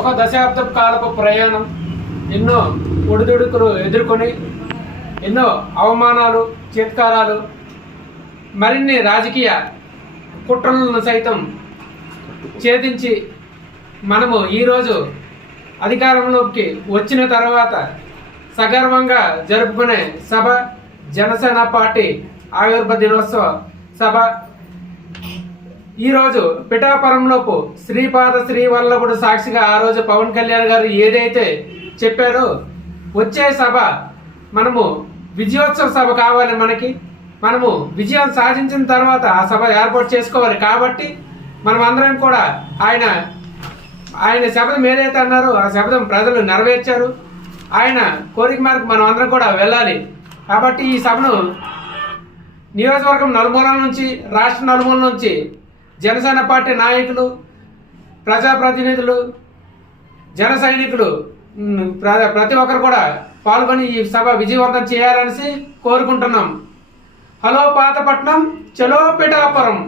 ఒక దశాబ్దపు కాలపు ప్రయాణం, ఎన్నో ఒడిదుడుకులు ఎదుర్కొని, ఎన్నో అవమానాలు, చేత్కారాలు, మరిన్ని రాజకీయ కుట్రలను సైతం ఛేదించి మనము ఈరోజు అధికారంలోకి వచ్చిన తర్వాత సగర్వంగా జరుపుకునే సభ జనసేన పార్టీ ఆవిర్భావ దినోత్సవ సభ. ఈరోజు పిఠాపురంలోపు శ్రీపాద శ్రీవల్లభుడు సాక్షిగా ఆ రోజు పవన్ కళ్యాణ్ గారు ఏదైతే చెప్పారో, వచ్చే సభ మనము విజయోత్సవ సభ కావాలి. మనము విజయం సాధించిన తర్వాత ఆ సభ ఏర్పాటు చేసుకోవాలి. కాబట్టి మనం అందరం కూడా ఆయన శపథం ఏదైతే అన్నారో ఆ శపథం ప్రజలు నెరవేర్చారు. ఆయన కోరిక మేరకు మనం అందరం కూడా వెళ్ళాలి. కాబట్టి ఈ సభను నియోజకవర్గం నలుమూలల నుంచి, రాష్ట్ర నలుమూలల నుంచి జనసేన పార్టీ నాయకులు, ప్రజాప్రతినిధులు, జన సైనికులు ప్రతి ఒక్కరు కూడా పాల్గొని ఈ సభ విజయవంతం చేయాలనేసి కోరుకుంటున్నాం. హలో పాతపట్నం, చలో పిఠాపురం.